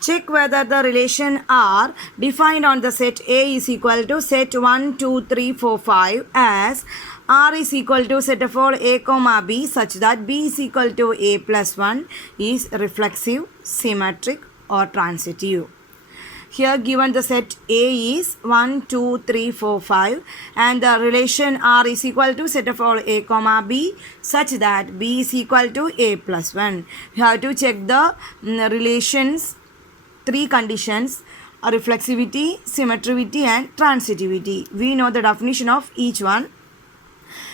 check whether the relation R defined on the set A is equal to set 1, 2, 3, 4, 5 as R is equal to set of all A comma B such that B is equal to A plus 1 is reflexive, symmetric or transitive. Here given the set A is 1, 2, 3, 4, 5 and the relation R is equal to set of all A comma B such that B is equal to A plus 1. You have to check the relations, three conditions: reflexivity, symmetricity and transitivity. We know the definition of each one.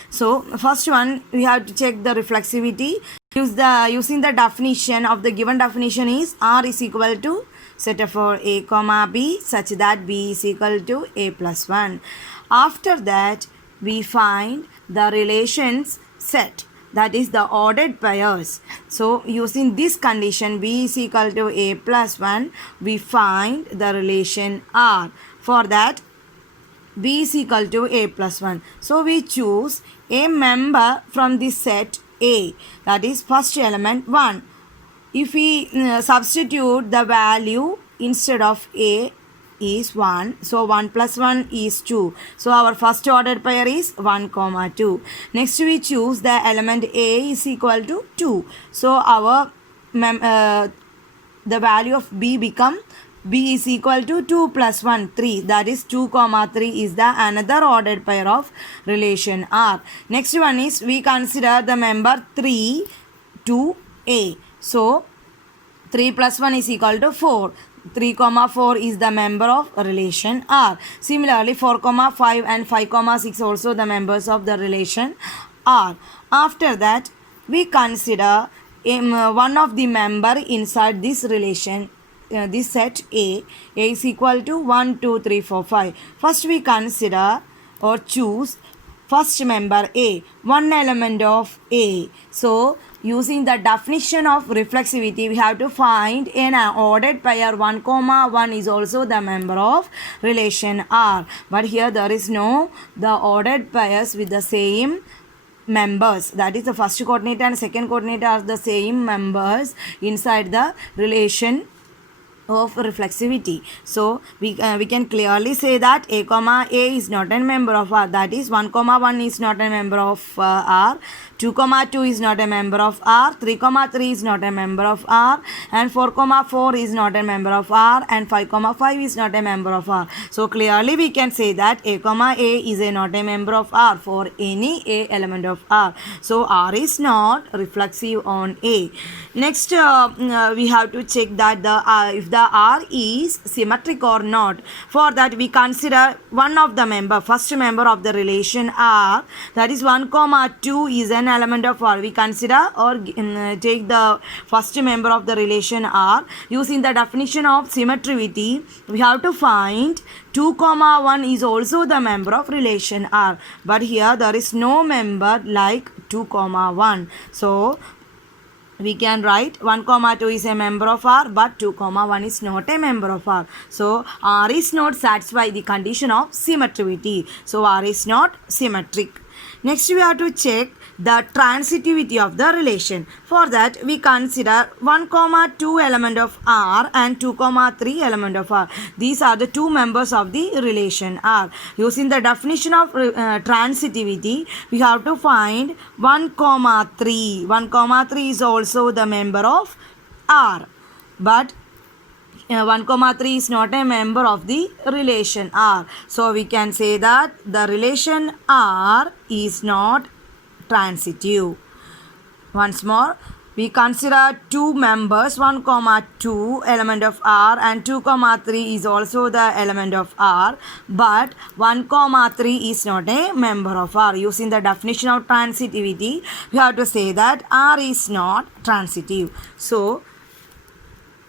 So first one, we have to check the reflexivity. Using the definition of the given definition is R is equal to set of all A comma B such that B is equal to A plus 1. After that, we find the relations set, that is the ordered pairs. So using this condition B is equal to A plus 1, we find the relation R. For that, B is equal to A plus 1. So we choose a member from this set A, that is first element 1. If we substitute the value instead of A is 1, so 1 plus 1 is 2. So our first ordered pair is 1 comma 2. Next we choose the element A is equal to 2. So our the value of B become B is equal to 2 plus 1, 3. That is 2 comma 3 is the another ordered pair of relation R. Next one is we consider the member 3 to A. So 3 plus 1 is equal to 4. 3 comma 4 is the member of relation R. Similarly 4 comma 5 and 5 comma 6 also the members of the relation R. After that we consider one of the member inside this relation, this set A is equal to 1, 2, 3, 4, 5. First we consider or choose first member A, one element of A. So using the definition of reflexivity, we have to find an ordered pair 1 comma 1 is also the member of relation R. But here there is no the ordered pairs with the same members, that is the first coordinate and second coordinate are the same members inside the relation of reflexivity. So we can clearly say that A comma A is not a member of R, that is 1 comma 1 is not a member of R, 2 comma 2 is not a member of R, 3 comma 3 is not a member of R, and 4 comma 4 is not a member of R, and 5 comma 5 is not a member of R. So clearly we can say that A comma A is not a member of R for any A element of R. So R is not reflexive on A. Next we have to check that if the R is symmetric or not. For that we consider one of the member, first member of the relation R, that is 1 comma 2 is an element of R. We consider or take the first member of the relation R. Using the definition of symmetricity, we have to find 2 comma 1 is also the member of relation R. But here there is no member like 2 comma 1. So we can write 1 comma 2 is a member of R, but 2 comma 1 is not a member of R. So R is not satisfy the condition of symmetricity. So R is not symmetric. Next we have to check the transitivity of the relation. For that we consider 1 comma 2 element of R and 2 comma 3 element of R. These are the two members of the relation R. Using the definition of transitivity, we have to find 1 comma 3. 1 comma 3 is also the member of R, but 1 comma 3 is not a member of the relation R. So we can say that the relation R is not transitive. Once more, we consider two members 1 comma 2 element of R and 2 comma 3 is also the element of R, but 1 comma 3 is not a member of R. Using the definition of transitivity, we have to say that R is not transitive. So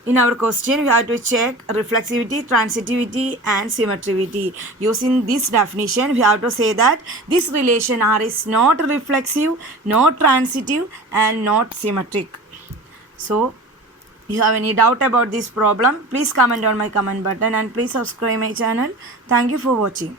in our question, we have to check reflexivity, transitivity and symmetricity. Using this definition, we have to say that this relation R is not reflexive, not transitive and not symmetric. So, if you have any doubt about this problem, please comment on my comment button and please subscribe my channel. Thank you for watching.